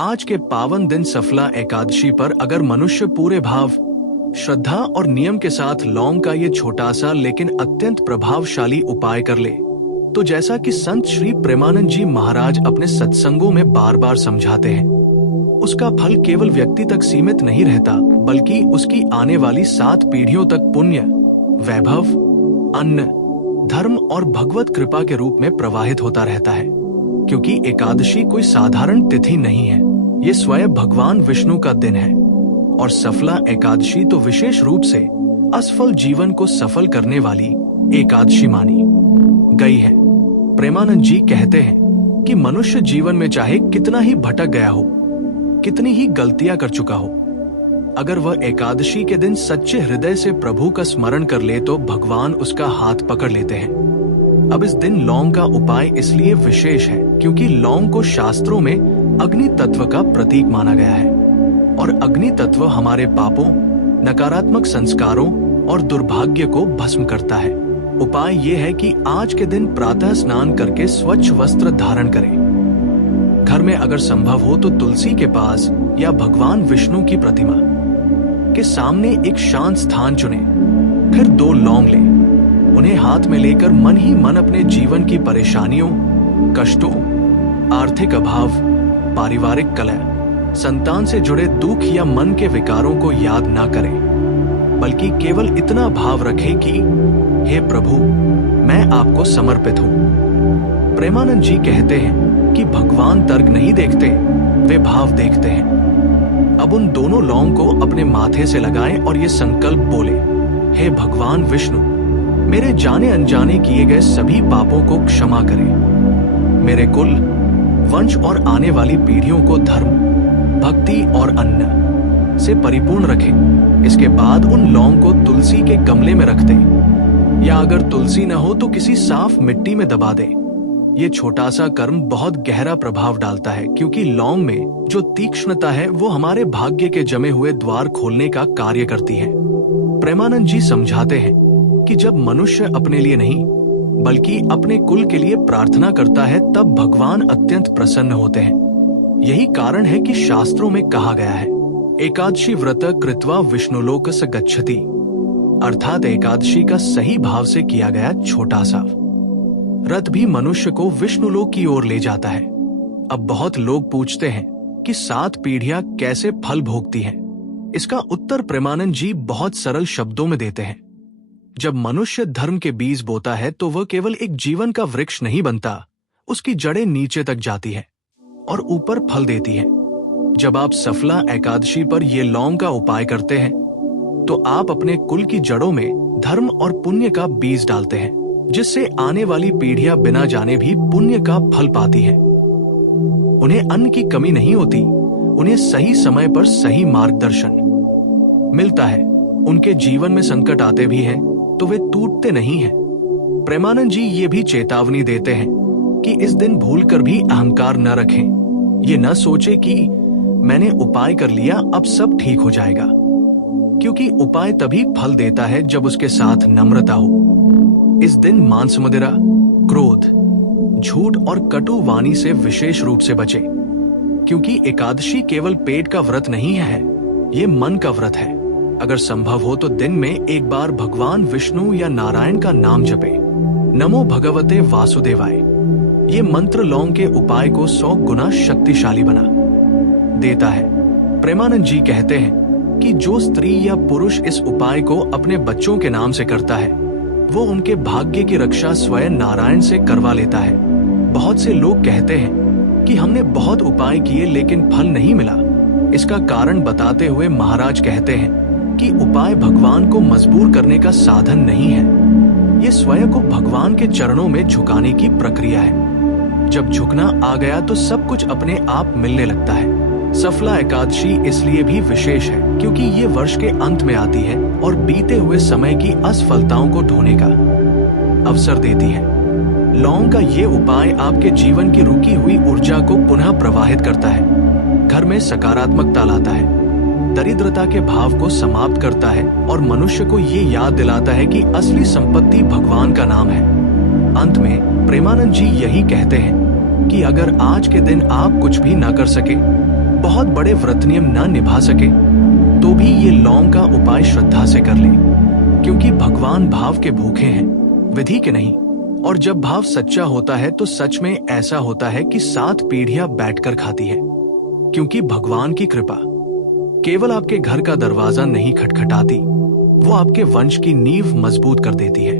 आज के पावन दिन सफला एकादशी पर अगर मनुष्य पूरे भाव, श्रद्धा और नियम के साथ लौंग का ये छोटा सा लेकिन अत्यंत प्रभावशाली उपाय कर ले, तो जैसा कि संत श्री प्रेमानंद जी महाराज अपने सत्संगों में बार बार समझाते हैं, उसका फल केवल व्यक्ति तक सीमित नहीं रहता, बल्कि उसकी आने वाली 7 पीढ़ियों तक पुण्य, वैभव, अन्न, धर्म और भगवत कृपा के रूप में प्रवाहित होता रहता है। क्योंकि एकादशी कोई साधारण तिथि नहीं है, ये स्वयं भगवान विष्णु का दिन है। और सफला एकादशी तो विशेष रूप से असफल जीवन को सफल करने वाली एकादशी मानी गई है। प्रेमानंद जी कहते हैं कि मनुष्य जीवन में चाहे कितना ही भटक गया हो, कितनी ही गलतियां कर चुका हो, अगर वह एकादशी के दिन सच्चे हृदय से प्रभु का स्मरण कर ले तो भगवान उसका हाथ पकड़ लेते हैं। अब इस दिन लौंग का उपाय इसलिए विशेष है क्योंकि लौंग को शास्त्रों में अग्नि तत्व का प्रतीक माना गया है, और अग्नि तत्व हमारे पापों, नकारात्मक संस्कारों और दुर्भाग्य को भस्म करता है। उपाय ये है कि आज के दिन प्रातः स्नान करके स्वच्छ वस्त्र धारण करें। घर में अगर संभव हो तो तुलसी के पास या भगवान विष्णु की प्रतिमा के सामने एक शांत स्थान चुने, फिर 2 लौंग लें। उन्हें हाथ में लेकर मन ही मन अपने जीवन की परेशानियों, कष्टों, आर्थिक अभाव, पारिवारिक कलह, संतान से जुड़े दुख या मन के विकारों को याद ना करें, बल्कि केवल इतना भाव रखें कि हे प्रभु, मैं आपको समर्पित हूँ। प्रेमानंद जी कहते हैं कि भगवान तर्क नहीं देखते, वे भाव देखते हैं। अब उन दोनों लौंग को अपने माथे से लगाएं और ये संकल्प बोले, हे भगवान विष्णु, मेरे जाने अनजाने किए गए सभी पापों को क्षमा करें। मेरे कुल, वंश और आने वाली पीढ़ियों को धर्म, भक्ति और अन्न से परिपूर्ण रखें। इसके बाद उन लौंग को तुलसी के गमले में रख दें, या अगर तुलसी न हो तो किसी साफ मिट्टी में दबा दें। ये छोटा सा कर्म बहुत गहरा प्रभाव डालता है, क्योंकि लौंग में जो तीक्ष्णता है वो हमारे भाग्य के जमे हुए द्वार खोलने का कार्य करती है। प्रेमानंद जी समझाते हैं कि जब मनुष्य अपने लिए नहीं बल्कि अपने कुल के लिए प्रार्थना करता है तब भगवान अत्यंत प्रसन्न होते हैं। यही कारण है कि शास्त्रों में कहा गया है, एकादशी व्रत कृत्वा विष्णुलोक स गच्छति, अर्थात एकादशी का सही भाव से किया गया छोटा सा व्रत भी मनुष्य को विष्णुलोक की ओर ले जाता है। अब बहुत लोग पूछते हैं कि 7 पीढ़ियां कैसे फल भोगती हैं। इसका उत्तर प्रेमानंद जी बहुत सरल शब्दों में देते हैं। जब मनुष्य धर्म के बीज बोता है तो वह केवल एक जीवन का वृक्ष नहीं बनता, उसकी जड़ें नीचे तक जाती है और ऊपर फल देती है। जब आप सफला एकादशी पर ये लौंग का उपाय करते हैं तो आप अपने कुल की जड़ों में धर्म और पुण्य का बीज डालते हैं, जिससे आने वाली पीढ़ियां बिना जाने भी पुण्य का फल पाती हैं। उन्हें अन्न की कमी नहीं होती, उन्हें सही समय पर सही मार्गदर्शन मिलता है। उनके जीवन में संकट आते भी हैं तो वे टूटते नहीं हैं। प्रेमानंद जी ये भी चेतावनी देते हैं कि इस दिन भूलकर भी अहंकार न रखें। ये न सोचे कि मैंने उपाय कर लिया, अब सब ठीक हो जाएगा, क्योंकि उपाय तभी फल देता है जब उसके साथ नम्रता हो। इस दिन मांस, मदिरा, क्रोध, झूठ और कटु वाणी से विशेष रूप से बचें, क्योंकि एकादशी केवल पेट का व्रत नहीं है, ये मन का व्रत है। अगर संभव हो तो दिन में एक बार भगवान विष्णु या नारायण का नाम जपे। नमो भगवते वासुदेवाय, ये मंत्र लौंग के उपाय को 100 गुना शक्तिशाली बना देता है। प्रेमानंद जी कहते हैं कि जो स्त्री या पुरुष इस उपाय को अपने बच्चों के नाम से करता है वो उनके भाग्य की रक्षा स्वयं नारायण से करवा लेता है। बहुत से लोग कहते हैं कि हमने बहुत उपाय किए लेकिन फल नहीं मिला। इसका कारण बताते हुए महाराज कहते हैं कि उपाय भगवान को मजबूर करने का साधन नहीं है, ये स्वयं को भगवान के चरणों में झुकाने की प्रक्रिया है। जब झुकना आ गया तो सब कुछ अपने आप मिलने लगता है। सफला एकादशी इसलिए भी विशेष है क्योंकि ये वर्ष के अंत में आती है और बीते हुए समय की असफलताओं को ढोने का अवसर देती है। लौंग का ये उपाय आपके जीवन की रुकी हुई ऊर्जा को पुनः प्रवाहित करता है, घर में सकारात्मकता लाता है, दरिद्रता के भाव को समाप्त करता है और मनुष्य को ये याद दिलाता है कि असली संपत्ति भगवान का नाम है। अंत में प्रेमानंद जी यही कहते हैं कि अगर आज के दिन आप कुछ भी ना कर सके बहुत बड़े व्रत नियम न निभा सके तो भी ये लौंग का उपाय श्रद्धा से कर ले, क्योंकि भगवान भाव के भूखे हैं, विधि के नहीं। और जब भाव सच्चा होता है तो सच में ऐसा होता है कि 7 पीढ़ियां बैठकर खाती है, क्योंकि भगवान की कृपा केवल आपके घर का दरवाजा नहीं खटखटाती, वो आपके वंश की नींव मजबूत कर देती है।